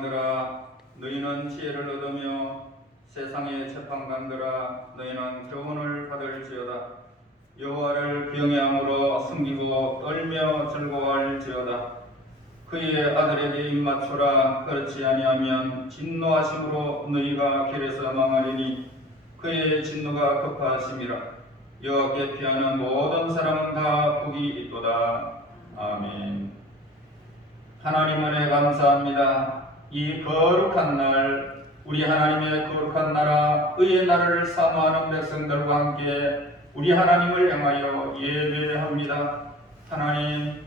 왕들아 너희는 지혜를 얻으며 세상의 재판관들아 너희는 교훈을 받을지어다. 여호와를 경외함으로 섬기고 떨며 즐거워할지어다. 그의 아들에게 입맞추라. 그렇지 아니하면 진노하심으로 너희가 길에서 망하리니 그의 진노가 급하심이라. 여호와께 피하는 모든 사람은 다 복이 있도다. 아멘. 하나님 은혜 감사합니다. 이 거룩한 날, 우리 하나님의 거룩한 나라, 의의 나라를 사모하는 백성들과 함께 우리 하나님을 향하여 예배합니다. 하나님,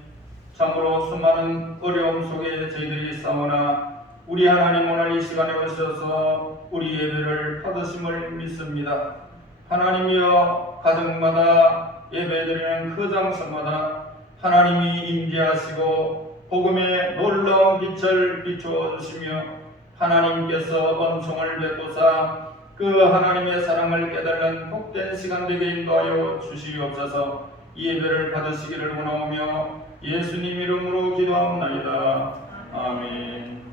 참으로 수많은 어려움 속에 저희들이 싸우나 우리 하나님 오늘 이 시간에 오셔서 우리 예배를 받으심을 믿습니다. 하나님이여, 가정마다 예배드리는 그 장소마다 하나님이 임재하시고 복음의 놀라운 빛을 비추어 주시며 하나님께서 은총을 베푸사 그 하나님의 사랑을 깨달는 복된 시간 되게 인도하여 주시옵소서. 이 예배를 받으시기를 원하오며 예수님 이름으로 기도하옵나이다. 아멘.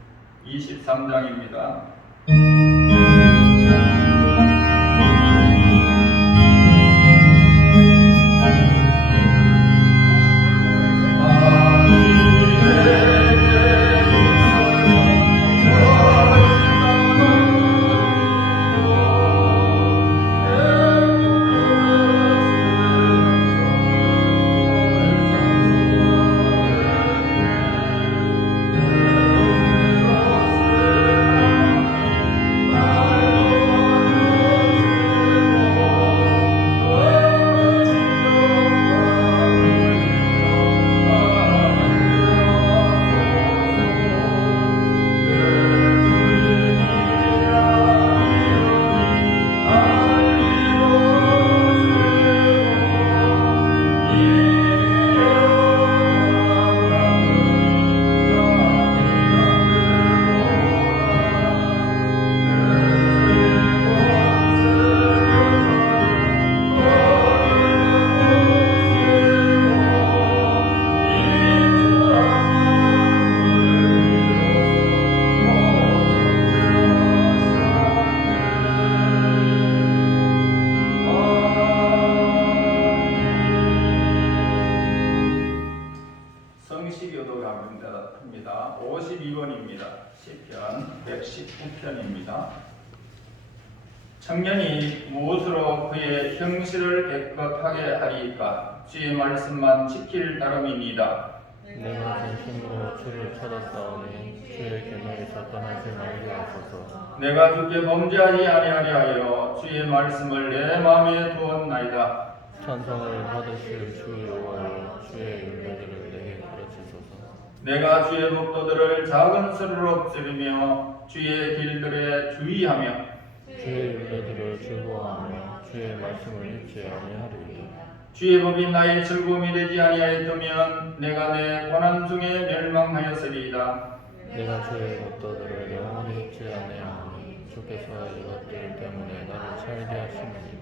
23장입니다. 성시교도갑니다. 52번입니다. 시편 119편입니다. 청년이 무엇으로 그의 형실을 깨끗하게 하리이까? 주의 말씀만 지킬 따름이니이다. 내가 진심으로 주를 찾았사오니 주의 계명에서 떠나지 말게 하소서. 내가 주께 범죄하지 아니하리 하여 주의 말씀을 내 마음에 두었나이다. 찬송을 받으실 주 여호와여, 주의 율례들을 내게 가르치소서. 내가 주의 법도들을 작은 소리로 들으며 주의 길들에 주의하며 주의 율례들을 즐거워하며 주의 말씀을 잊지 아니하리이다. 주의 법이 나의 즐거움이 되지 아니하였다면 내가 내 고난 중에 멸망하였으리이다. 내가 주의 법도들을 영원히 잊지 아니하오니 주께서 이것들 때문에 나를 살게 하시느니라.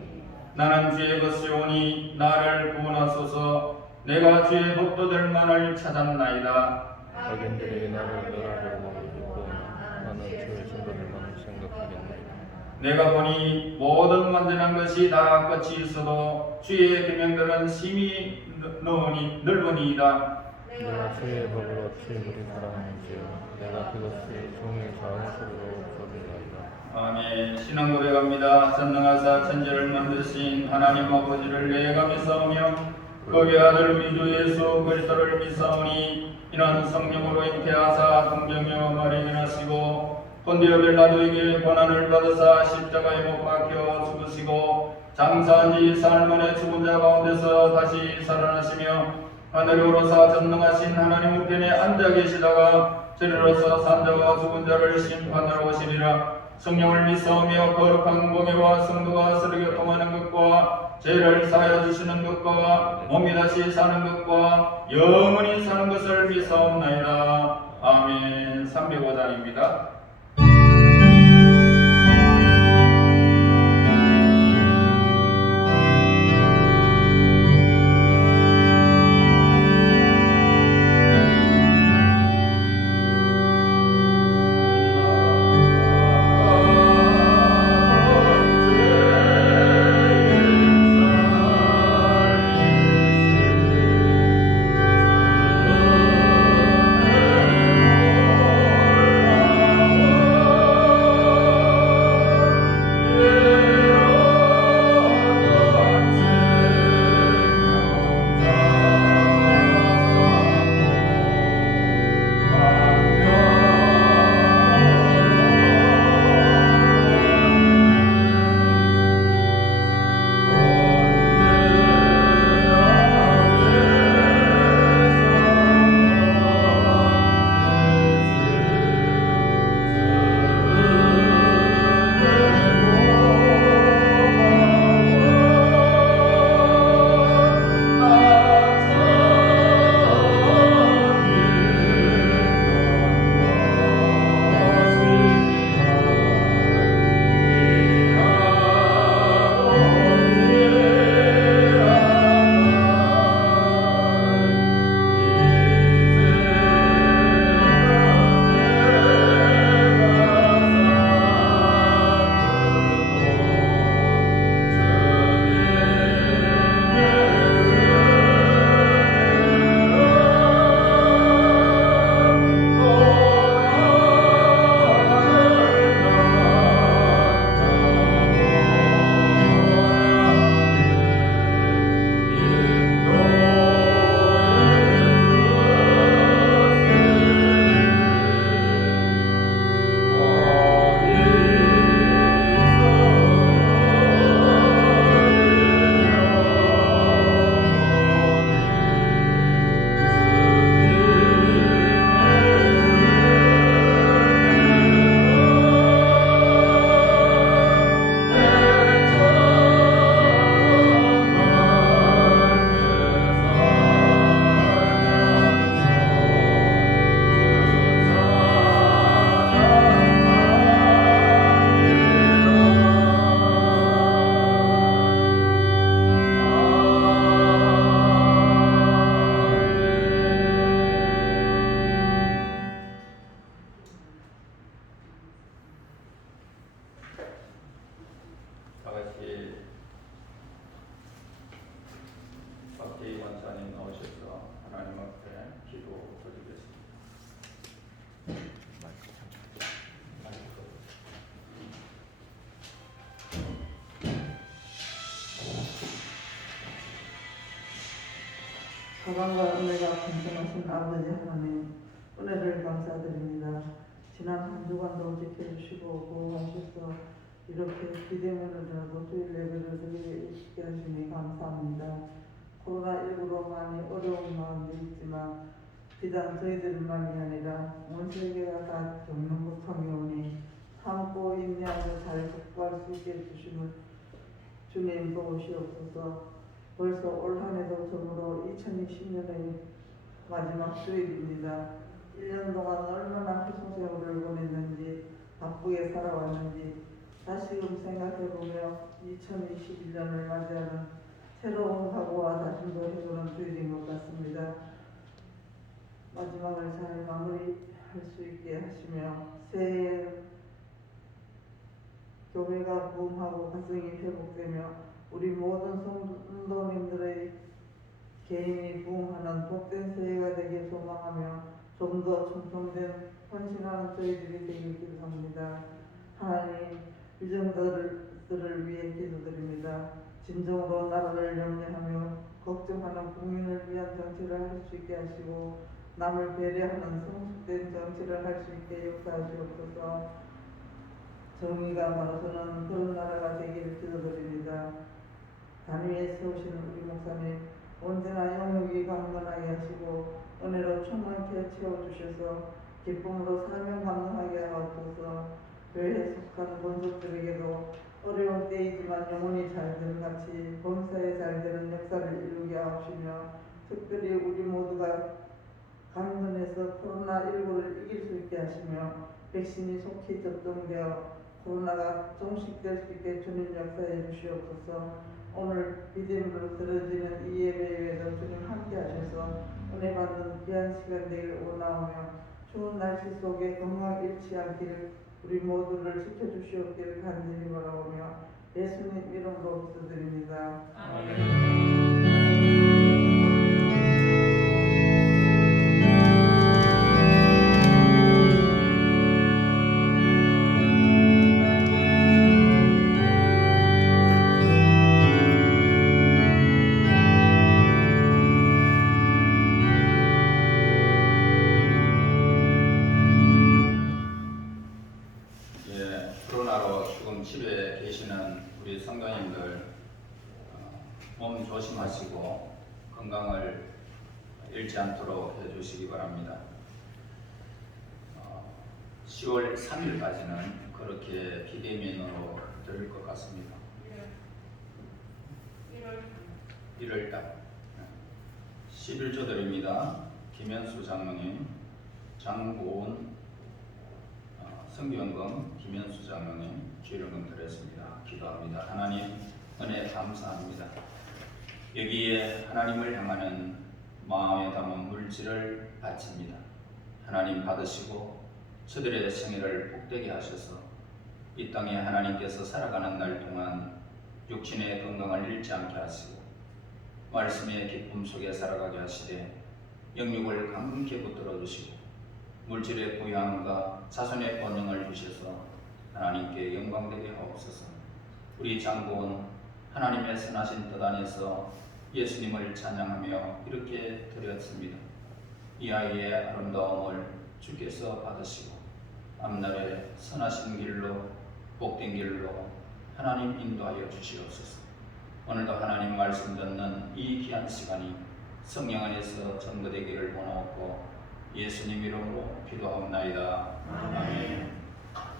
나는 주의 것이오니 나를 구원하소서. 내가 주의 법도들만을 찾았나이다. 악인들이 나를 멸하려고 있구나. 나는 주의 증거들만 생각하겠나이다. 내가 보니 모든 만든한 것이 다 끝이 있어도 주의 계명들은 심히 넓으니이다. 내가 주의 법을 어찌 그리 사랑하는지요. 내가 그것을 종일 자원스러워 보리나이다. 아멘. 신앙 고백합니다. 전능하사 천지를 만드신 하나님 아버지를 내가 믿사오며 그의 아들 우리 주 예수 그리스도를 믿사오니 이는 성령으로 잉태하사 동정녀 마리아에 나시고 본디오 빌라도에게 고난을 받으사 십자가에 못 박혀 죽으시고 장사한 지 사흘 만에 죽은 자 가운데서 다시 살아나시며 하늘에 오르사 전능하신 하나님 우편에 앉아 계시다가 저리로서 산자와 죽은 자를 심판하러 오시리라. 성령을 믿사오며 거룩한 공예와 성도가 서로 교통하는 것과 죄를 사하여 주시는 것과 몸이 다시 사는 것과 영원히 사는 것을 믿사옵나이다. 아멘. 305장입니다. 사랑과 은혜가 풍성하신 아버지 하나님, 은혜를 감사드립니다. 지난 한 주간도 지켜주시고 보호하셔서 이렇게 비대면으로라도 주일 예배를 드리게 있게 하시니 감사합니다. 코로나19로 많이 어려운 마음도 있지만 비단 저희들만이 아니라 온 세계가 다 겪는 고통이 오니 참고 인내하며 잘 극복할 수 있게 해주시는 주님 도우시옵소서. 벌써 올 한해도 저물어 2020년의 마지막 주일입니다. 1년 동안 얼마나 희소세월을 보냈는지 바쁘게 살아왔는지 다시금 생각해보며 2021년을 맞이하는 새로운 각오와 다짐도 해보는 주일인 것 같습니다. 마지막을 잘 마무리할 수 있게 하시며 새해 교회가 부흥하고 가정이 회복되며 우리 모든 성도님들의 개인이 부흥하는 복된 새해가 되길 소망하며 좀 더 충성된 헌신하는 저희들이 되길 기도합니다. 하나님, 유정들을 위해 기도드립니다. 진정으로 나라를 염려하며 걱정하는 국민을 위한 정치를 할 수 있게 하시고 남을 배려하는 성숙된 정치를 할 수 있게 역사하시옵소서. 정의가 많아서는 그런 나라가 되기를 기도드립니다. 단위에 세우시는 우리 목사님, 언제나 영역이 강건하게 하시고 은혜로 충만케 채워주셔서 기쁨으로 사명 감당하게 하옵소서. 교회에 속한 권속들에게도 어려운 때이지만 영혼이 잘되는 같이 범사에 잘되는 역사를 이루게 하옵시며 특별히 우리 모두가 강건해서 코로나19를 이길 수 있게 하시며 백신이 속히 접종되어 코로나가 종식될 수 있게 주님 역사해 주시옵소서. 오늘 비대면으로 들어지는 이 예배에도 주님 함께 하셔서 은혜 받는 귀한 시간 되길 원하오며 추운 날씨 속에 건강 잃지 않기를 우리 모두를 지켜주시옵기를 간절히 바라오며 예수님 이름으로 기도드립니다. 코로나로 지금 집에 계시는 우리 성도님들 몸 조심하시고 건강을 잃지 않도록 해주시기 바랍니다. 10월 3일까지는 그렇게 비대면으로 될 것 같습니다. 1월달 11조 드립니다. 김현수 장로님, 장고은 성경금 김현수 장로님 주일금 드렸습니다. 기도합니다. 하나님 은혜 감사합니다. 여기에 하나님을 향하는 마음에 담은 물질을 바칩니다. 하나님 받으시고 저들의 생애를 복되게 하셔서 이 땅에 하나님께서 살아가는 날 동안 육신의 건강을 잃지 않게 하시고 말씀의 기쁨 속에 살아가게 하시되 영육을 강건케 붙들어 주시고 물질의 부양과 자손의 번영을 주셔서 하나님께 영광되게 하옵소서. 우리 장고은 하나님의 선하신 뜻 안에서 예수님을 찬양하며 이렇게 드렸습니다. 이 아이의 아름다움을 주께서 받으시고 앞날에 선하신 길로 복된 길로 하나님 인도하여 주시옵소서. 오늘도 하나님 말씀 듣는 이 귀한 시간이 성령 안에서 전거되기를 원하옵고 예수님 이름으로 기도하옵나이다. 아멘.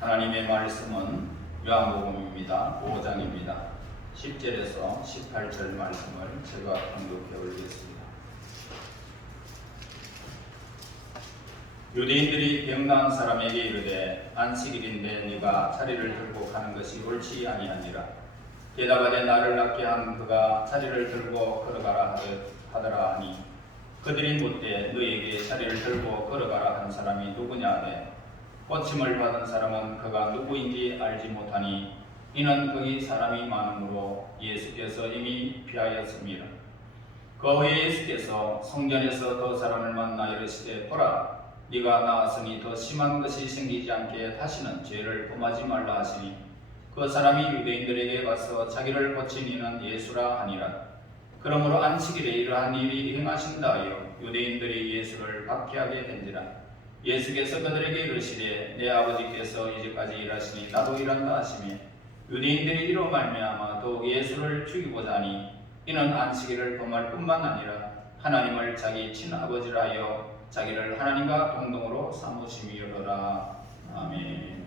하나님의 말씀은 요한복음입니다. 5장입니다. 10절에서 18절 말씀을 제가 강독해 올리겠습니다. 유대인들이 병나은 사람에게 이르되 안식일인데 네가 자리를 들고 가는 것이 옳지 아니하니라. 대답하되 나를 낫게 한 그가 자리를 들고 걸어가라 하더라 하니 그들이 묻되 너에게 자리를 들고 걸어가라 한 사람이 누구냐 하되 고침을 받은 사람은 그가 누구인지 알지 못하니 이는 거기 사람이 많으므로 예수께서 이미 피하였습니다. 그 후에 예수께서 성전에서 더 사람을 만나 이르시되 보라 네가 나았으니 더 심한 것이 생기지 않게 다시는 죄를 범하지 말라 하시니 그 사람이 유대인들에게 가서 자기를 고친 이는 예수라 하니라. 그러므로 안식일에 이러한 일이 행하신다 하여 유대인들이 예수를 박해하게 된지라. 예수께서 그들에게 이르시되 내 아버지께서 이제까지 일하시니 나도 일한다 하시며 유대인들이 이로 말미암아 더욱 예수를 죽이고자 하니 이는 안식일을 범할 뿐만 아니라 하나님을 자기 친아버지라 하여 자기를 하나님과 동등으로 삼으심이로라. 아멘.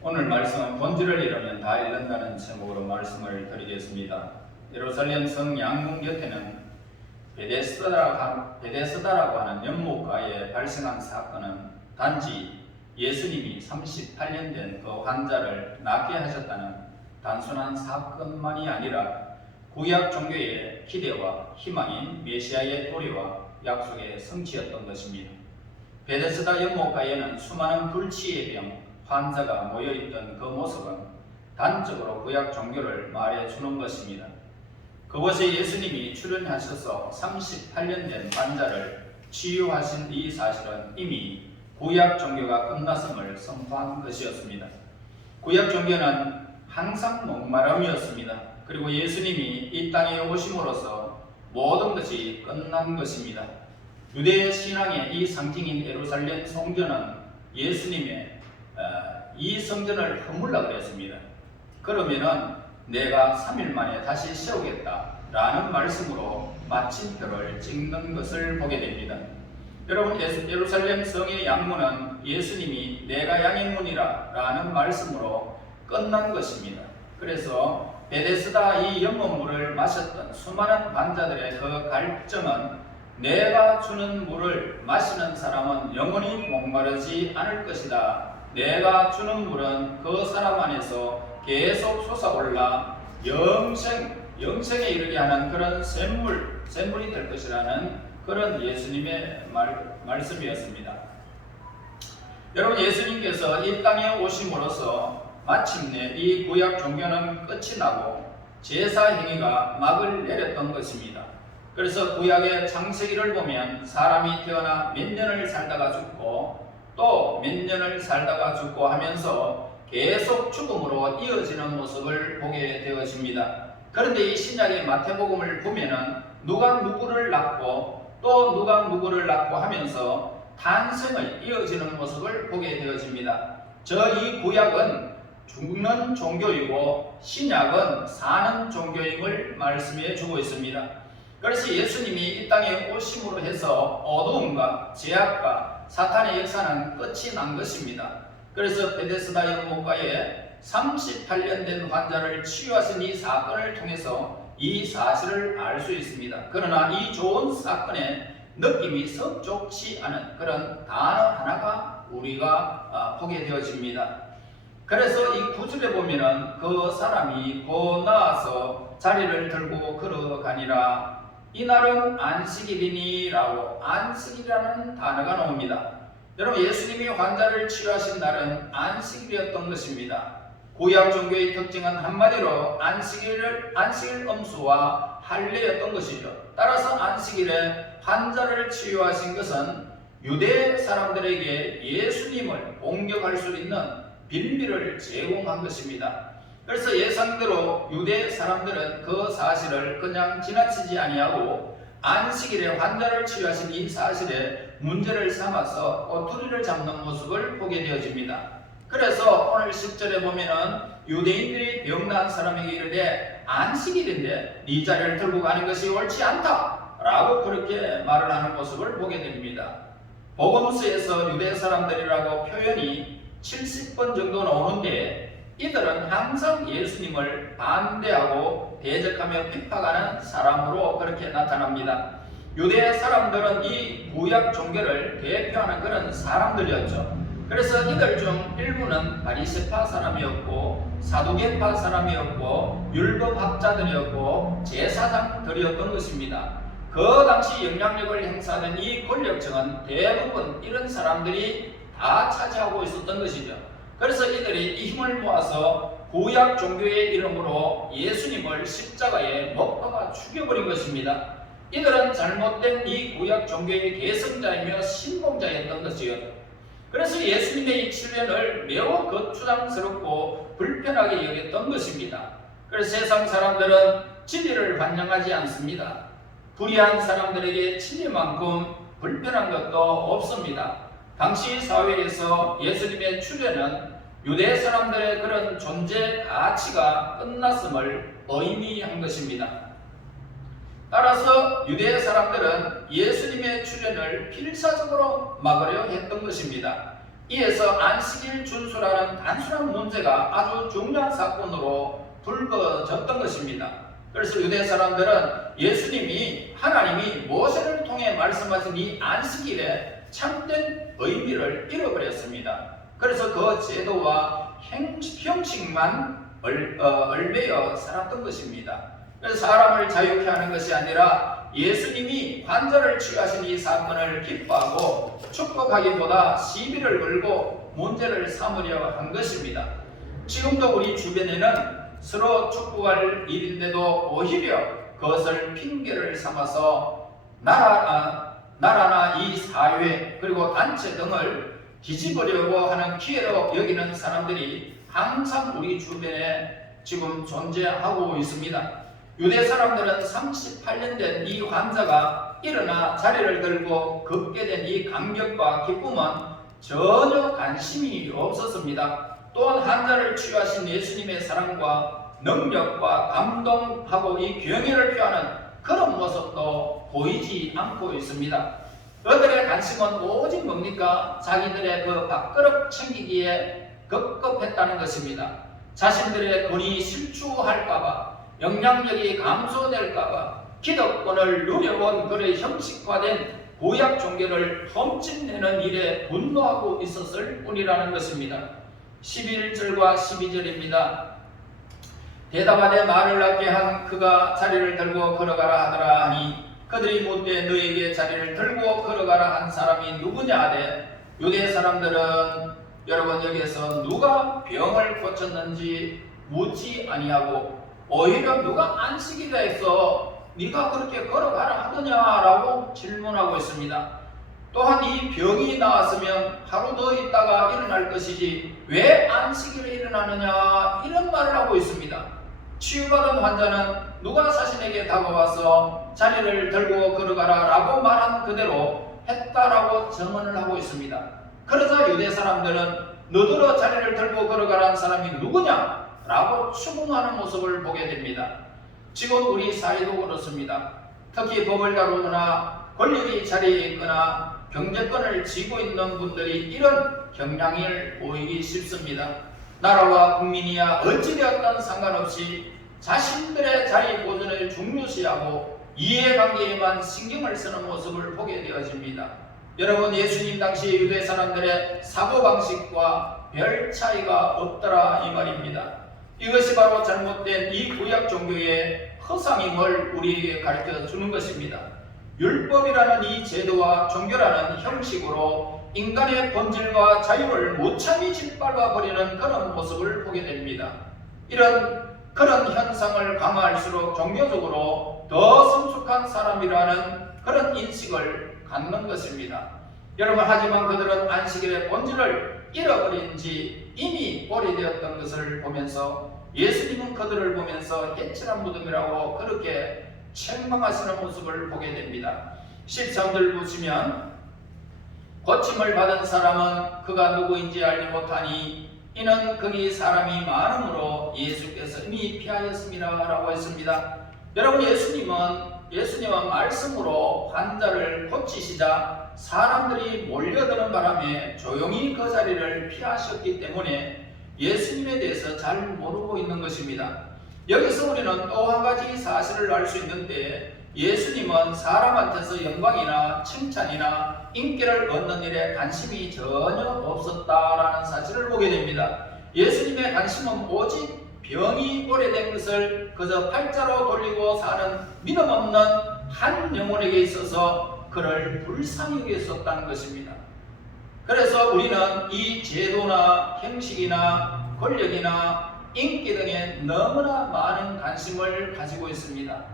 오늘 말씀은 본질을 잃으면 다 잃는다는 제목으로 말씀을 드리겠습니다. 예루살렘 성 양문 곁에는 베데스다라고 하는 연못가에 발생한 사건은 단지 예수님이 38년 된 그 환자를 낫게 하셨다는 단순한 사건만이 아니라 구약 종교의 기대와 희망인 메시아의 도래와 약속의 성취였던 것입니다. 베데스다 연못가에는 수많은 불치의 병, 환자가 모여있던 그 모습은 단적으로 구약 종교를 말해주는 것입니다. 그곳에 예수님이 출연하셔서 38년 된 환자를 치유하신 이 사실은 이미 구약 종교가 끝났음을 선포한 것이었습니다. 구약 종교는 항상 목마름이었습니다. 그리고 예수님이 이 땅에 오심으로써 모든 것이 끝난 것입니다. 유대 신앙의 이 상징인 예루살렘 성전은 예수님의 이 성전을 허물라 그랬습니다. 그러면은 내가 3일 만에 다시 세우겠다 라는 말씀으로 마침표를 찍는 것을 보게 됩니다. 여러분, 예루살렘 성의 양문은 예수님이 내가 양의 문이라 라는 말씀으로 끝난 것입니다. 그래서 베데스다 이 연못물을 마셨던 수많은 환자들의 그 갈증은 내가 주는 물을 마시는 사람은 영원히 목마르지 않을 것이다. 내가 주는 물은 그 사람 안에서 계속 솟아올라 영생에 이르게 하는 그런 샘물이 될 것이라는 그런 예수님의 말씀이었습니다. 여러분, 예수님께서 이 땅에 오심으로써 마침내 이 구약 종교는 끝이 나고 제사 행위가 막을 내렸던 것입니다. 그래서 구약의 창세기를 보면 사람이 태어나 몇 년을 살다가 죽고 또 몇 년을 살다가 죽고 하면서 계속 죽음으로 이어지는 모습을 보게 되어집니다. 그런데 이 신약의 마태복음을 보면은 누가 누구를 낳고 또 누가 누구를 낳고 하면서 탄생을 이어지는 모습을 보게 되어집니다. 이 구약은 죽는 종교이고 신약은 사는 종교임을 말씀해 주고 있습니다. 그래서 예수님이 이 땅에 오심으로 해서 어두움과 죄악과 사탄의 역사는 끝이 난 것입니다. 그래서 베데스다 연못가에 38년 된 환자를 치유하신 이 사건을 통해서 이 사실을 알 수 있습니다. 그러나 이 좋은 사건의 느낌이 썩 좋지 않은 그런 단어 하나가 우리가 보게 되어집니다. 그래서 이 구절에 보면은 그 사람이 곧 나아서 자리를 들고 걸어가니라. 이날은 안식일이니 라고 안식이라는 단어가 나옵니다. 여러분, 예수님이 환자를 치유하신 날은 안식일이었던 것입니다. 구약 종교의 특징은 한마디로 안식일 엄수와 할례였던 것이죠. 따라서 안식일에 환자를 치유하신 것은 유대 사람들에게 예수님을 공격할 수 있는 빌미를 제공한 것입니다. 그래서 예상대로 유대 사람들은 그 사실을 그냥 지나치지 아니하고 안식일에 환자를 치유하신 이 사실에 문제를 삼아서 꼬투리를 잡는 모습을 보게 되어집니다. 그래서 오늘 10절에 보면은 유대인들이 병난 사람에게 이르되 안식일인데 네 자리를 들고 가는 것이 옳지 않다 라고 그렇게 말을 하는 모습을 보게 됩니다. 복음서에서 유대 사람들이라고 표현이 70번 정도 나오는데 이들은 항상 예수님을 반대하고 대적하며 핍박하는 사람으로 그렇게 나타납니다. 유대 사람들은 이 구약 종교를 대표하는 그런 사람들이었죠. 그래서 이들 중 일부는 바리새파 사람이었고 사두개파 사람이었고 율법학자들이었고 제사장들이었던 것입니다. 그 당시 영향력을 행사하던 이 권력층은 대부분 이런 사람들이 다 차지하고 있었던 것이죠. 그래서 이들이 이 힘을 모아서 구약 종교의 이름으로 예수님을 십자가에 못 박아 죽여버린 것입니다. 이들은 잘못된 이 구약 종교의 계승자이며 신봉자였던 것이요. 그래서 예수님의 이 출현을 매우 거추장스럽고 불편하게 여겼던 것입니다. 그래서 세상 사람들은 진리를 환영하지 않습니다. 불의한 사람들에게 진리만큼 불편한 것도 없습니다. 당시 사회에서 예수님의 출현은 유대 사람들의 그런 존재 가치가 끝났음을 의미한 것입니다. 따라서 유대 사람들은 예수님의 출현을 필사적으로 막으려 했던 것입니다. 이에서 안식일 준수라는 단순한 문제가 아주 중요한 사건으로 불거졌던 것입니다. 그래서 유대 사람들은 예수님이 하나님이 모세를 통해 말씀하신 이 안식일에 참된 의미를 잃어버렸습니다. 그래서 그 제도와 형식만 얽매여 살았던 것입니다. 그래서 사람을 자유케 하는 것이 아니라 예수님이 환자를 치유하신 이 사건을 기뻐하고 축복하기보다 시비를 걸고 문제를 삼으려 한 것입니다. 지금도 우리 주변에는 서로 축복할 일인데도 오히려 그것을 핑계를 삼아서 나라나 이 사회 그리고 단체 등을 뒤집으려고 하는 기회로 여기는 사람들이 항상 우리 주변에 지금 존재하고 있습니다. 유대 사람들은 38년 된 이 환자가 일어나 자리를 들고 걷게 된 이 감격과 기쁨은 전혀 관심이 없었습니다. 또한 환자를 치유하신 예수님의 사랑과 능력과 감동하고 이 경외를 표하는 그런 모습도 보이지 않고 있습니다. 그들의 관심은 오직 뭡니까? 자기들의 그 밥그릇 챙기기에 급급했다는 것입니다. 자신들의 돈이 실추할까봐, 영향력이 감소될까봐 기득권을 누려온 그의 형식화된 고약 종교를 험침내는 일에 분노하고 있었을 뿐이라는 것입니다. 11절과 12절입니다. 대답하되 말을 낫게 한 그가 자리를 들고 걸어가라 하더라 하니 그들이 묻되 너에게 자리를 들고 걸어가라 한 사람이 누구냐 하되 유대 사람들은 여러분 여기에서 누가 병을 고쳤는지 묻지 아니하고 오히려 누가 안식일에 해서 네가 그렇게 걸어가라 하더냐라고 질문하고 있습니다. 또한 이 병이 나았으면 하루 더 있다가 일어날 것이지 왜 안식일에 일어나느냐 이런 말을 하고 있습니다. 치유받은 환자는 누가 자신에게 다가와서 자리를 들고 걸어가라 라고 말한 그대로 했다라고 증언을 하고 있습니다. 그러자 유대 사람들은 너더러 자리를 들고 걸어가라는 사람이 누구냐 라고 추궁하는 모습을 보게 됩니다. 지금 우리 사회도 그렇습니다. 특히 법을 다루거나 권력이 자리에 있거나 경제권을 쥐고 있는 분들이 이런 경향을 보이기 쉽습니다. 나라와 국민이야 어찌되었든 상관없이 자신들의 자리 보존을 중요시하고 이해관계에만 신경을 쓰는 모습을 보게 되어집니다. 여러분 예수님 당시 유대 사람들의 사고방식과 별 차이가 없더라 이 말입니다. 이것이 바로 잘못된 이 구약 종교의 허상임을 우리에게 가르쳐 주는 것입니다. 율법이라는 이 제도와 종교라는 형식으로 인간의 본질과 자유를 무참히 짓밟아 버리는 그런 모습을 보게 됩니다. 그런 현상을 강화할수록 종교적으로 더 성숙한 사람이라는 그런 인식을 갖는 것입니다. 여러분 하지만 그들은 안식일의 본질을 잃어버린 지 이미 오래되었던 것을 보면서 예수님은 그들을 보면서 해칠한 무덤이라고 그렇게 책망하시는 모습을 보게 됩니다. 13절 보시면 고침을 받은 사람은 그가 누구인지 알지 못하니 이는 거기 사람이 많음으로 예수께서 이미 피하였습니다 라고 했습니다. 여러분 예수님은 말씀으로 환자를 고치시자 사람들이 몰려드는 바람에 조용히 그 자리를 피하셨기 때문에 예수님에 대해서 잘 모르고 있는 것입니다. 여기서 우리는 또 한 가지 사실을 알 수 있는데 예수님은 사람한테서 영광이나 칭찬이나 인기를 얻는 일에 관심이 전혀 없었다라는 사실을 보게 됩니다. 예수님의 관심은 오직 병이 오래된 것을 그저 팔자로 돌리고 사는 믿음 없는 한 영혼에게 있어서 그를 불쌍히 여겼었다는 것입니다. 그래서 우리는 이 제도나 형식이나 권력이나 인기 등에 너무나 많은 관심을 가지고 있습니다.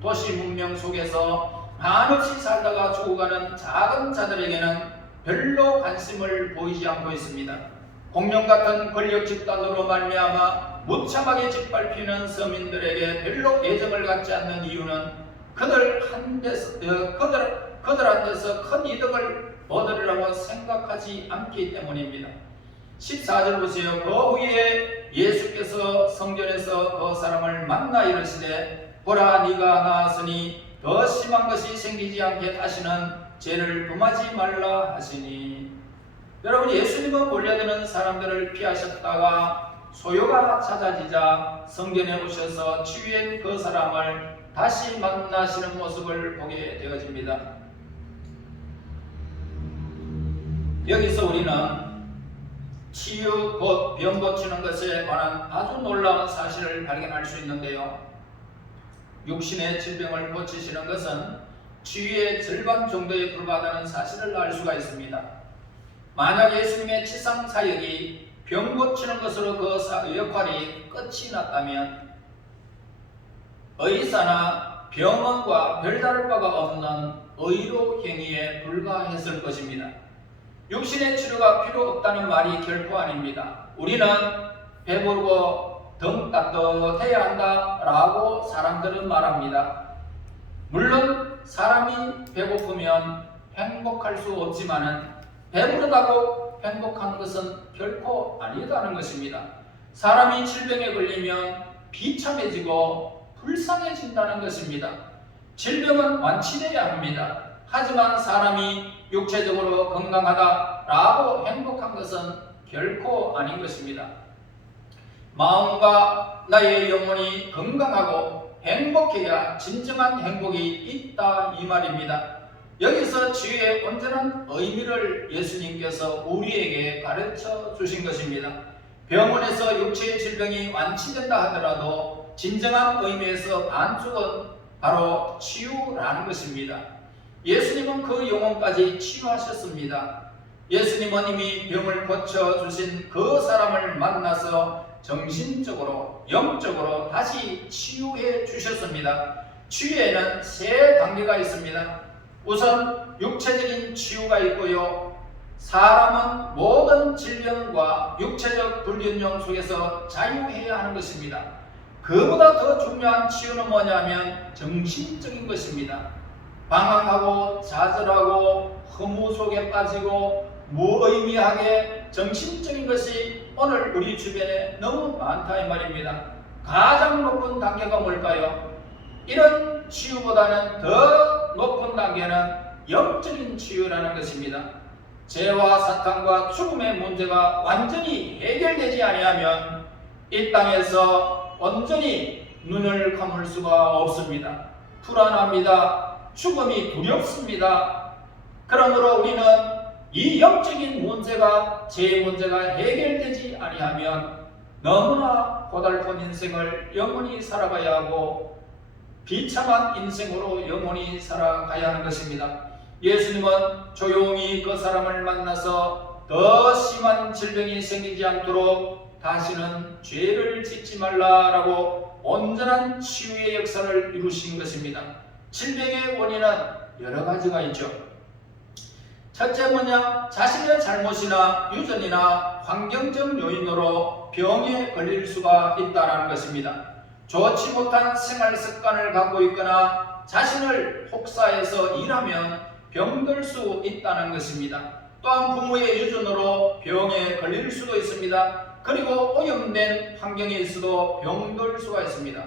도시 문명 속에서 한없이 살다가 죽어가는 작은 자들에게는 별로 관심을 보이지 않고 있습니다. 공룡 같은 권력 집단으로 말미암아 무참하게 짓밟히는 서민들에게 별로 애정을 갖지 않는 이유는 그들한테서 큰 이득을 얻으리라고 생각하지 않기 때문입니다. 14절 보세요. 그 후에 예수께서 성전에서 그 사람을 만나 이르시되 보라 네가 나았으니 더 심한 것이 생기지 않게 다시는 죄를 범하지 말라 하시니. 여러분, 예수님은 몰려드는 사람들을 피하셨다가 소요가 찾아지자 성전에 오셔서 치유한 그 사람을 다시 만나시는 모습을 보게 되어집니다. 여기서 우리는 치유 곧 병 고치는 것에 관한 아주 놀라운 사실을 발견할 수 있는데요. 육신의 질병을 고치시는 것은 치유의 절반 정도에 불과하다는 사실을 알 수가 있습니다. 만약 예수님의 지상 사역이 병 고치는 것으로 그 역할이 끝이 났다면 의사나 병원과 별다를 바가 없는 의료 행위에 불과했을 것입니다. 육신의 치료가 필요 없다는 말이 결코 아닙니다. 우리는 배부르고 등 따뜻해야 한다라고 사람들은 말합니다. 물론 사람이 배고프면 행복할 수 없지만은 배부르다고 행복한 것은 결코 아니다는 것입니다. 사람이 질병에 걸리면 비참해지고 불쌍해진다는 것입니다. 질병은 완치돼야 합니다. 하지만 사람이 육체적으로 건강하다라고 행복한 것은 결코 아닌 것입니다. 마음과 나의 영혼이 건강하고 행복해야 진정한 행복이 있다 이 말입니다. 여기서 치유의 온전한 의미를 예수님께서 우리에게 가르쳐 주신 것입니다. 병원에서 육체의 질병이 완치된다 하더라도 진정한 의미에서 반죽은 바로 치유라는 것입니다. 예수님은 그 영혼까지 치유하셨습니다. 예수님은 이미 병을 고쳐주신 그 사람을 만나서 정신적으로 영적으로 다시 치유해 주셨습니다. 치유에는 세 단계가 있습니다. 우선 육체적인 치유가 있고요. 사람은 모든 질병과 육체적 불균형 속에서 자유해야 하는 것입니다. 그보다 더 중요한 치유는 뭐냐면 정신적인 것입니다. 방황하고 좌절하고 허무 속에 빠지고 무의미하게 정신적인 것이 오늘 우리 주변에 너무 많다 이 말입니다. 가장 높은 단계가 뭘까요? 이런 치유보다는 더 높은 단계는 영적인 치유라는 것입니다. 죄와 사탄과 죽음의 문제가 완전히 해결되지 아니하면 이 땅에서 온전히 눈을 감을 수가 없습니다. 불안합니다. 죽음이 두렵습니다. 그러므로 우리는 이 영적인 문제가, 죄 문제가 해결되지 아니하면 너무나 고달픈 인생을 영원히 살아가야 하고 비참한 인생으로 영원히 살아가야 하는 것입니다. 예수님은 조용히 그 사람을 만나서 더 심한 질병이 생기지 않도록 다시는 죄를 짓지 말라라고 온전한 치유의 역사를 이루신 것입니다. 질병의 원인은 여러 가지가 있죠. 첫째 뭐냐? 자신의 잘못이나 유전이나 환경적 요인으로 병에 걸릴 수가 있다는 것입니다. 좋지 못한 생활 습관을 갖고 있거나 자신을 혹사해서 일하면 병들 수 있다는 것입니다. 또한 부모의 유전으로 병에 걸릴 수도 있습니다. 그리고 오염된 환경에 있어도 병들 수가 있습니다.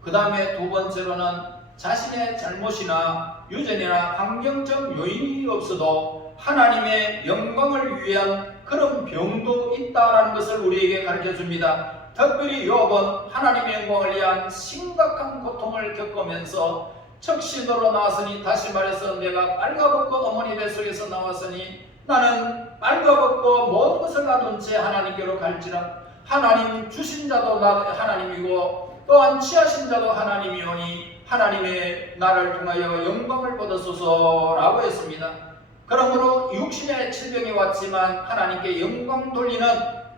그 다음에 두 번째로는 자신의 잘못이나 유전이나 환경적 요인이 없어도 하나님의 영광을 위한 그런 병도 있다는 것을 우리에게 가르쳐 줍니다. 특별히 욥은 하나님의 영광을 위한 심각한 고통을 겪으면서 적신으로 나왔으니, 다시 말해서 내가 빨가벗고 어머니 뱃속에서 나왔으니 나는 빨가벗고 모든 것을 놔둔 채 하나님께로 갈지라. 하나님 주신 자도 하나님이고 또한 취하신 자도 하나님이오니 하나님의 나를 통하여 영광을 받으소서라고 했습니다. 그러므로 육신의 질병이 왔지만 하나님께 영광 돌리는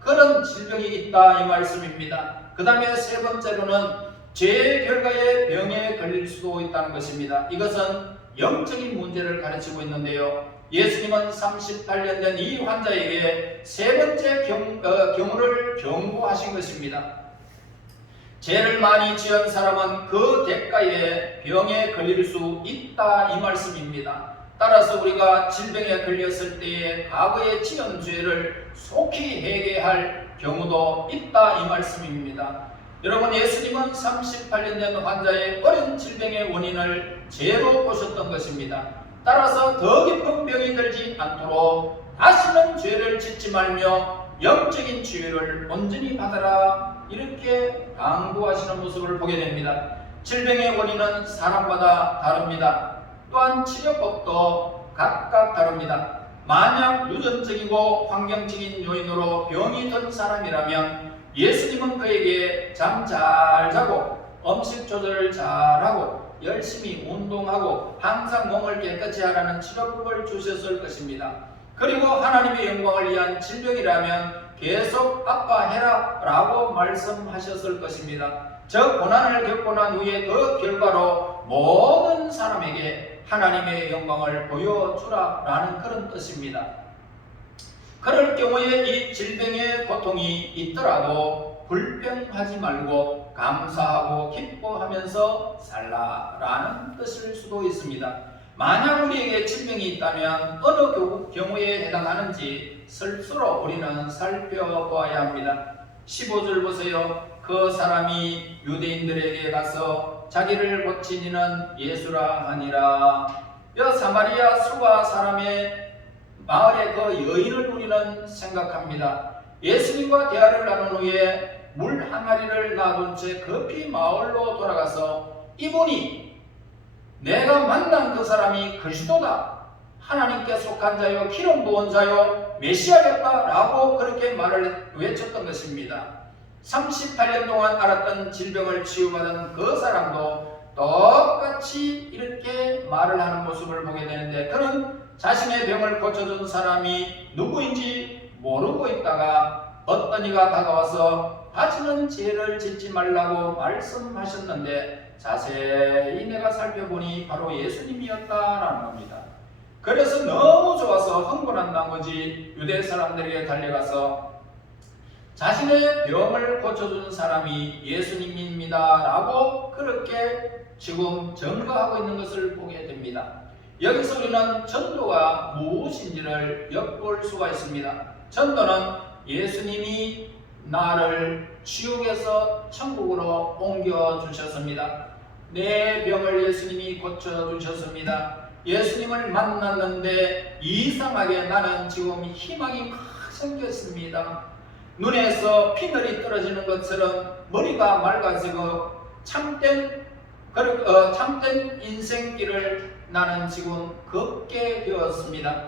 그런 질병이 있다 이 말씀입니다. 그 다음에 세 번째로는 죄의 결과에 병에 걸릴 수도 있다는 것입니다. 이것은 영적인 문제를 가르치고 있는데요. 예수님은 38년 된 이 환자에게 세 번째 경우를 경고하신 것입니다. 죄를 많이 지은 사람은 그 대가에 병에 걸릴 수 있다 이 말씀입니다. 따라서 우리가 질병에 걸렸을 때에 과거에 지은 죄를 속히 회개할 경우도 있다 이 말씀입니다. 여러분, 예수님은 38년 된 환자의 어린 질병의 원인을 죄로 보셨던 것입니다. 따라서 더 깊은 병이 들지 않도록 다시는 죄를 짓지 말며 영적인 치유를 온전히 받아라 이렇게 강구하시는 모습을 보게 됩니다. 질병의 원인은 사람마다 다릅니다. 또한 치료법도 각각 다릅니다. 만약 유전적이고 환경적인 요인으로 병이 든 사람이라면 예수님은 그에게 잠 잘 자고 음식 조절을 잘하고 열심히 운동하고 항상 몸을 깨끗이 하라는 치료법을 주셨을 것입니다. 그리고 하나님의 영광을 위한 질병이라면 계속 아파해라 라고 말씀하셨을 것입니다. 저 고난을 겪고 난 후에 그 결과로 모든 사람에게 하나님의 영광을 보여주라 라는 그런 뜻입니다. 그럴 경우에 이 질병의 고통이 있더라도 불평하지 말고 감사하고 기뻐하면서 살라라는 뜻일 수도 있습니다. 만약 우리에게 질병이 있다면 어느 경우에 해당하는지 스스로 우리는 살펴보아야 합니다. 15절 보세요. 그 사람이 유대인들에게 가서 자기를 고친 이는 예수라 하니라. 여 사마리아 수가 사람의 마을의 그 여인을 우리는 생각합니다. 예수님과 대화를 나눈 후에 물 항아리를 놔둔 채 급히 마을로 돌아가서 이분이 내가 만난 그 사람이 그리스도다, 하나님께 속한 자요 기름 부은 자요 메시아겠다 라고 그렇게 말을 외쳤던 것입니다. 38년 동안 앓았던 질병을 치유받은 그 사람도 똑같이 이렇게 말을 하는 모습을 보게 되는데, 그는 자신의 병을 고쳐준 사람이 누구인지 모르고 있다가 어떤 이가 다가와서 다시는 죄를 짓지 말라고 말씀하셨는데 자세히 내가 살펴보니 바로 예수님이었다라는 겁니다. 그래서 너무 좋아서 흥분한 나머지 유대 사람들에게 달려가서 자신의 병을 고쳐주는 사람이 예수님입니다 라고 그렇게 지금 증거하고 있는 것을 보게 됩니다. 여기서 우리는 전도가 무엇인지를 엿볼 수가 있습니다. 전도는 예수님이 나를 지옥에서 천국으로 옮겨주셨습니다. 내 병을 예수님이 고쳐주셨습니다. 예수님을 만났는데 이상하게 나는 지금 희망이 막 생겼습니다. 눈에서 피늘이 떨어지는 것처럼 머리가 맑아지고 참된 인생길을 나는 지금 걷게 되었습니다.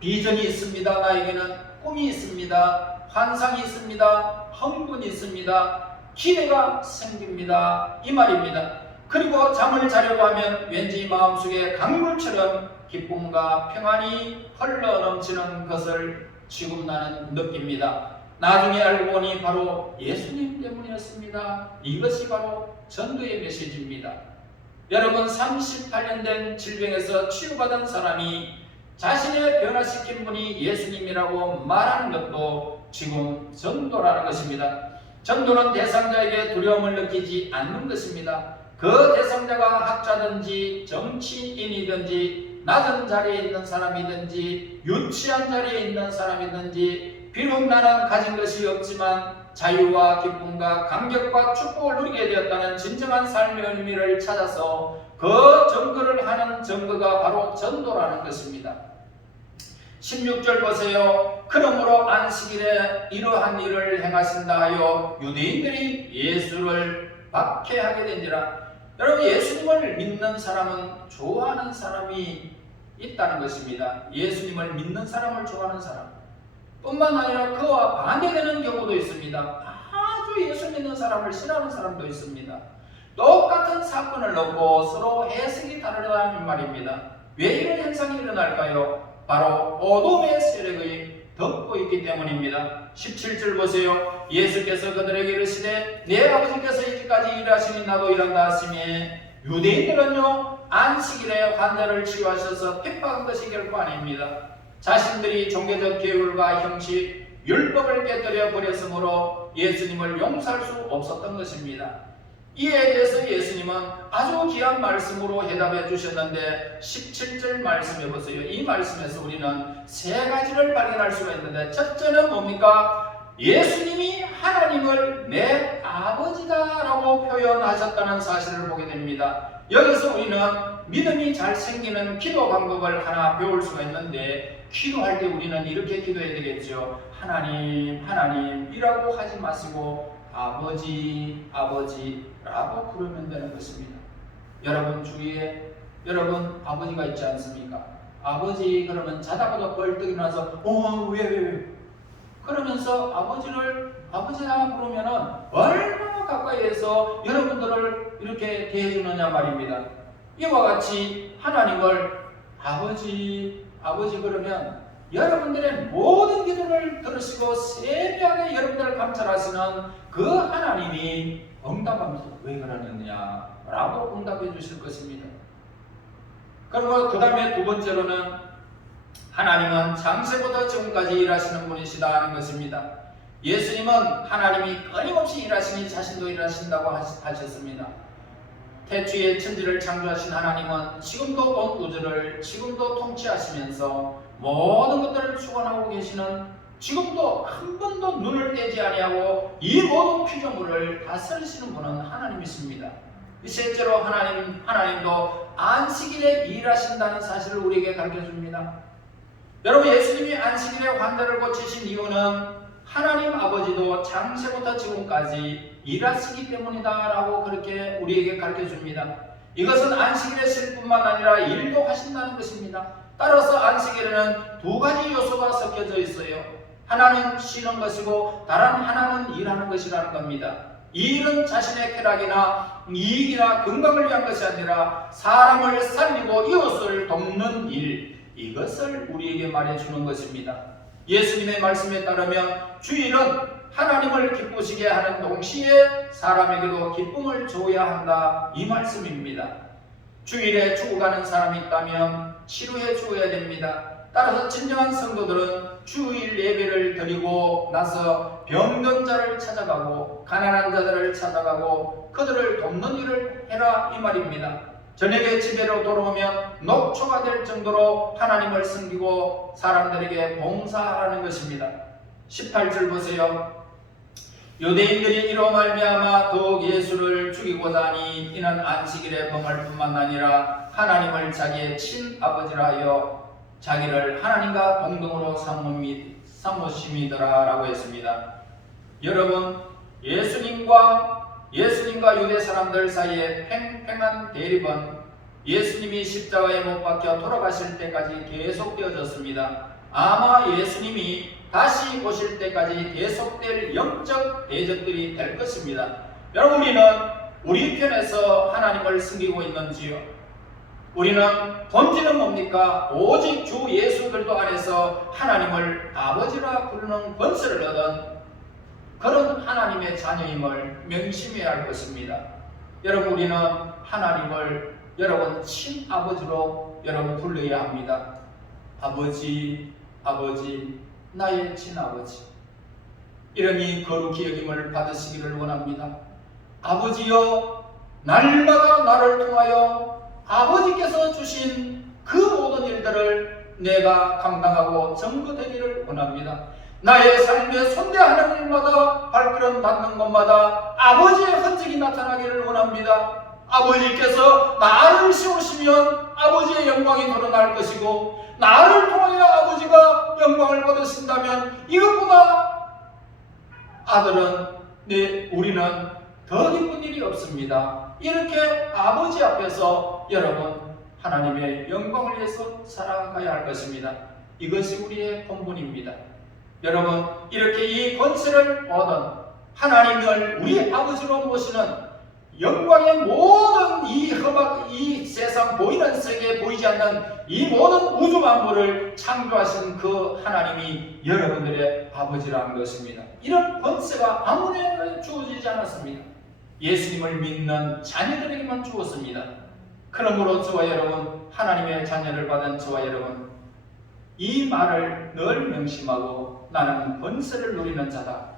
비전이 있습니다. 나에게는 꿈이 있습니다. 환상이 있습니다. 흥분이 있습니다. 기대가 생깁니다. 이 말입니다. 그리고 잠을 자려고 하면 왠지 마음속에 강물처럼 기쁨과 평안이 흘러넘치는 것을 지금 나는 느낍니다. 나중에 알고 보니 바로 예수님 때문이었습니다. 이것이 바로 전도의 메시지입니다. 여러분, 38년 된 질병에서 치유받은 사람이 자신을 변화시킨 분이 예수님이라고 말하는 것도 지금 전도라는 것입니다. 전도는 대상자에게 두려움을 느끼지 않는 것입니다. 그 대상자가 학자든지 정치인이든지 낮은 자리에 있는 사람이든지 유치한 자리에 있는 사람이든지 비록 나는 가진 것이 없지만 자유와 기쁨과 감격과 축복을 누리게 되었다는 진정한 삶의 의미를 찾아서 그 증거를 하는 증거가 바로 전도라는 것입니다. 16절 보세요. 그러므로 안식일에 이러한 일을 행하신다 하여 유대인들이 예수를 박해하게 된지라. 여러분, 예수님을 믿는 사람은 좋아하는 사람이 있다는 것입니다. 예수님을 믿는 사람을 좋아하는 사람 뿐만 아니라 그와 반대되는 경우도 있습니다. 아주 예수 믿는 사람을 싫어하는 사람도 있습니다. 똑같은 사건을 놓고 서로 해석이 다르다는 말입니다. 왜 이런 현상이 일어날까요? 바로 어둠의 세력이 덮고 있기 때문입니다. 17절 보세요. 예수께서 그들에게 이르시되 내 아버지께서 이제까지 일하시니 나도 일한다 하시매 유대인들은요 안식일에 환자를 치유하셔서 핍박한 것이 결코 아닙니다. 자신들이 종교적 계율과 형식, 율법을 깨뜨려 버렸으므로 예수님을 용서할 수 없었던 것입니다. 이에 대해서 예수님은 아주 귀한 말씀으로 해답해 주셨는데 17절 말씀 해보세요. 이 말씀에서 우리는 세 가지를 발견할 수가 있는데, 첫째는 뭡니까? 예수님이 하나님을 내 아버지다라고 표현하셨다는 사실을 보게 됩니다. 여기서 우리는 믿음이 잘 생기는 기도 방법을 하나 배울 수가 있는데, 기도할 때 우리는 이렇게 기도해야 되겠죠. 하나님, 하나님이라고 하지 마시고 아버지, 아버지라고 부르면 되는 것입니다. 여러분 주위에 여러분 아버지가 있지 않습니까? 아버지 그러면 자다가도 벌떡 일어나서 왜 그러면서 아버지를 아버지라 부르면은 얼마나 가까이에서 여러분들을 이렇게 대해주느냐 말입니다. 이와 같이 하나님을 아버지 그러면 여러분들의 모든 기도를 들으시고 세밀하게 여러분들을 감찰하시는 그 하나님이 응답하면서 왜 그러느냐 라고 응답해 주실 것입니다. 그리고 그 다음에 두 번째로는 하나님은 창세부터 지금까지 일하시는 분이시다 하는 것입니다. 예수님은 하나님이 끊임없이 일하시니 자신도 일하신다고 하셨습니다. 태초에 천지를 창조하신 하나님은 지금도 온 우주를 지금도 통치하시면서 모든 것들을 주관하고 계시는, 지금도 한 번도 눈을 떼지 아니하고 이 모든 피조물을 다스리시는 분은 하나님이십니다. 셋째로 하나님도 안식일에 일하신다는 사실을 우리에게 가르쳐줍니다. 여러분, 예수님이 안식일에 환자를 고치신 이유는 하나님 아버지도 창세부터 지금까지 일하시기 때문이다 라고 그렇게 우리에게 가르쳐줍니다. 이것은 안식일에 쉴 뿐만 아니라 일도 하신다는 것입니다. 따라서 안식일에는 두 가지 요소가 섞여져 있어요. 하나는 쉬는 것이고 다른 하나는 일하는 것이라는 겁니다. 이 일은 자신의 쾌락이나 이익이나 건강을 위한 것이 아니라 사람을 살리고 이웃을 돕는 일, 이것을 우리에게 말해주는 것입니다. 예수님의 말씀에 따르면 주일은 하나님을 기쁘시게 하는 동시에 사람에게도 기쁨을 줘야 한다, 이 말씀입니다. 주일에 죽어가는 사람이 있다면 치료해 주어야 됩니다. 따라서 진정한 성도들은 주일 예배를 드리고 나서 병든 자를 찾아가고 가난한 자들을 찾아가고 그들을 돕는 일을 해라, 이 말입니다. 저녁에 집에로 돌아오면 녹초가 될 정도로 하나님을 섬기고 사람들에게 봉사하라는 것입니다. 18절 보세요. 유대인들이 이로 말미암아 더욱 예수를 죽이고자 하니 이는 안식일에 범할 뿐만 아니라 하나님을 자기의 친아버지라 하여 자기를 하나님과 동등으로 삼으심이더라 라고 했습니다. 여러분, 예수님과 유대 사람들 사이에 팽팽한 대립은 예수님이 십자가에 못 박혀 돌아가실 때까지 계속되어졌습니다. 아마 예수님이 다시 오실 때까지 계속될 영적 대적들이 될 것입니다. 여러분, 우리는 우리 편에서 하나님을 섬기고 있는지요? 우리는 본질은 뭡니까? 오직 주 예수 그리스도 안에서 하나님을 아버지라 부르는 권세를 얻은 그런 하나님의 자녀임을 명심해야 할 것입니다. 여러분, 우리는 하나님을 여러분 친아버지로 여러분 불러야 합니다. 아버지, 나의 친아버지, 이름이 거룩히 여김을 받으시기를 원합니다. 아버지여, 날마다 나를 통하여 아버지께서 주신 그 모든 일들을 내가 감당하고 전거되기를 원합니다. 나의 삶에 손대하는 일마다 발걸음 닿는 곳마다 아버지의 흔적이 나타나기를 원합니다. 아버지께서 나를 세우시면 아버지의 영광이 드러날 것이고, 나를 통하여 아버지가 영광을 받으신다면 이것보다 우리는 더 기쁜 일이 없습니다. 이렇게 아버지 앞에서 여러분 하나님의 영광을 위해서 살아가야 할 것입니다. 이것이 우리의 본분입니다. 여러분, 이렇게 이 권세를 얻은 하나님을 우리 아버지로 모시는 영광의 모든 이 세상 보이는 세계에 보이지 않는 이 모든 우주 만물을 창조하신 그 하나님이 여러분들의 아버지라는 것입니다. 이런 권세가 아무나 주어지지 않았습니다. 예수님을 믿는 자녀들에게만 주었습니다. 그러므로 저와 여러분, 하나님의 자녀를 받은 저와 여러분, 이 말을 늘 명심하고 나는 권세를 누리는 자다,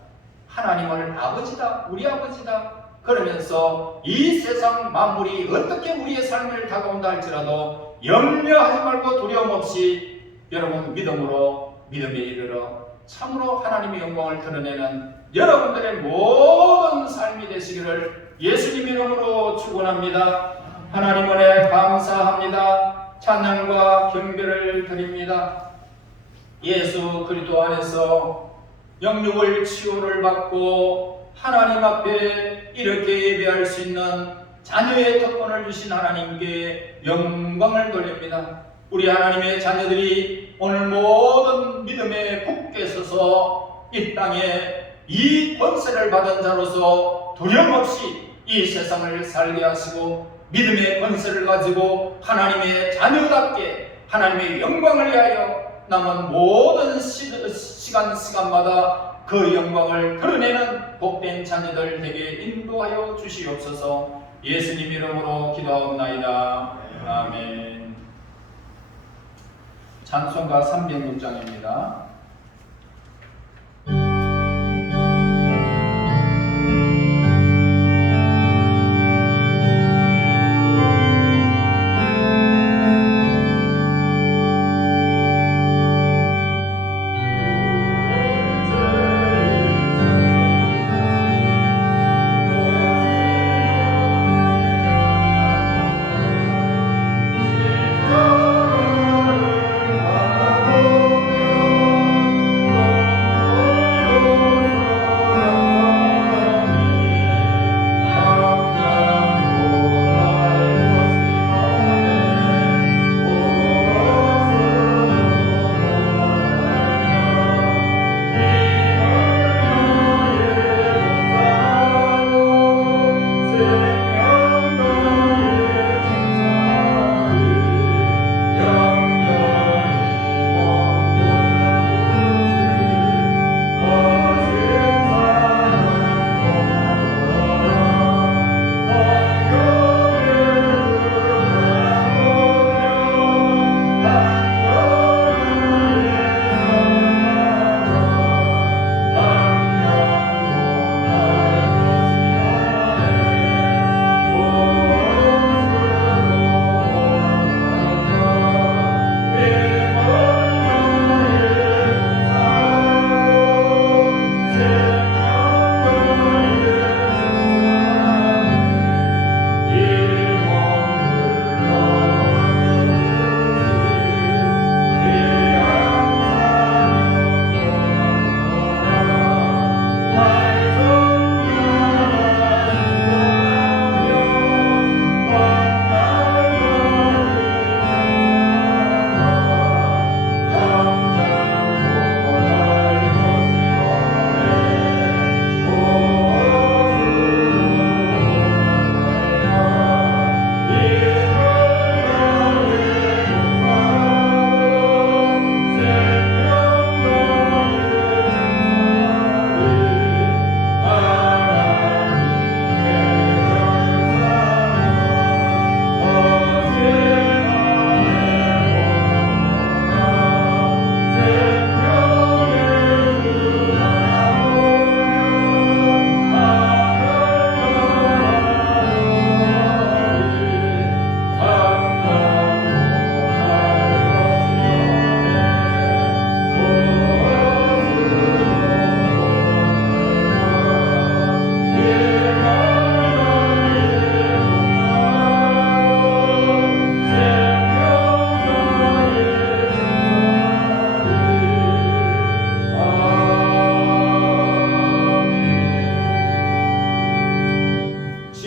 하나님을 아버지다, 우리 아버지다, 그러면서 이 세상 만물이 어떻게 우리의 삶을 다가온다 할지라도 염려하지 말고 두려움 없이 여러분 믿음으로 믿음에 이르러 참으로 하나님의 영광을 드러내는 여러분들의 모든 삶이 되시기를 예수님 이름으로 축원합니다. 하나님 은혜 감사합니다. 찬양과 경배를 드립니다. 예수 그리스도 안에서 영육을 치유를 받고 하나님 앞에 이렇게 예배할 수 있는 자녀의 특권을 주신 하나님께 영광을 돌립니다. 우리 하나님의 자녀들이 오늘 모든 믿음에 굳게 서서 이 땅에 이 권세를 받은 자로서 두려움 없이 이 세상을 살게 하시고 믿음의 권세를 가지고 하나님의 자녀답게 하나님의 영광을 위하여 남은 모든 시간마다 그 영광을 드러내는 복된 자녀들 되게 인도하여 주시옵소서. 예수님 이름으로 기도하옵나이다. 아멘. 찬송가 306장입니다.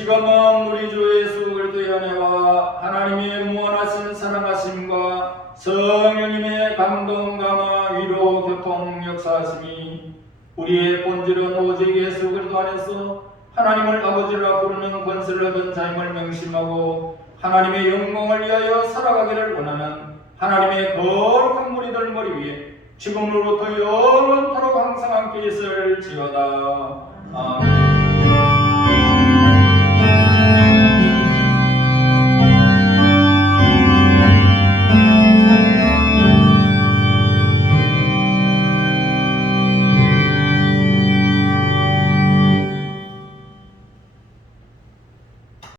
지금은 우리 주 예수 그리스도의 은혜와 하나님의 무한하신 사랑하심과 성령님의 감동 감화 위로 교통 역사하심이 우리의 본질은 오직 예수 그리스도 안에서 하나님을 아버지라 부르는 권세를 얻은 자임을 명심하고 하나님의 영광을 위하여 살아가기를 원하는 하나님의 거룩한 무리들 머리 위에 지금으로부터 영원토록 항상 함께 있을지어다. 아멘.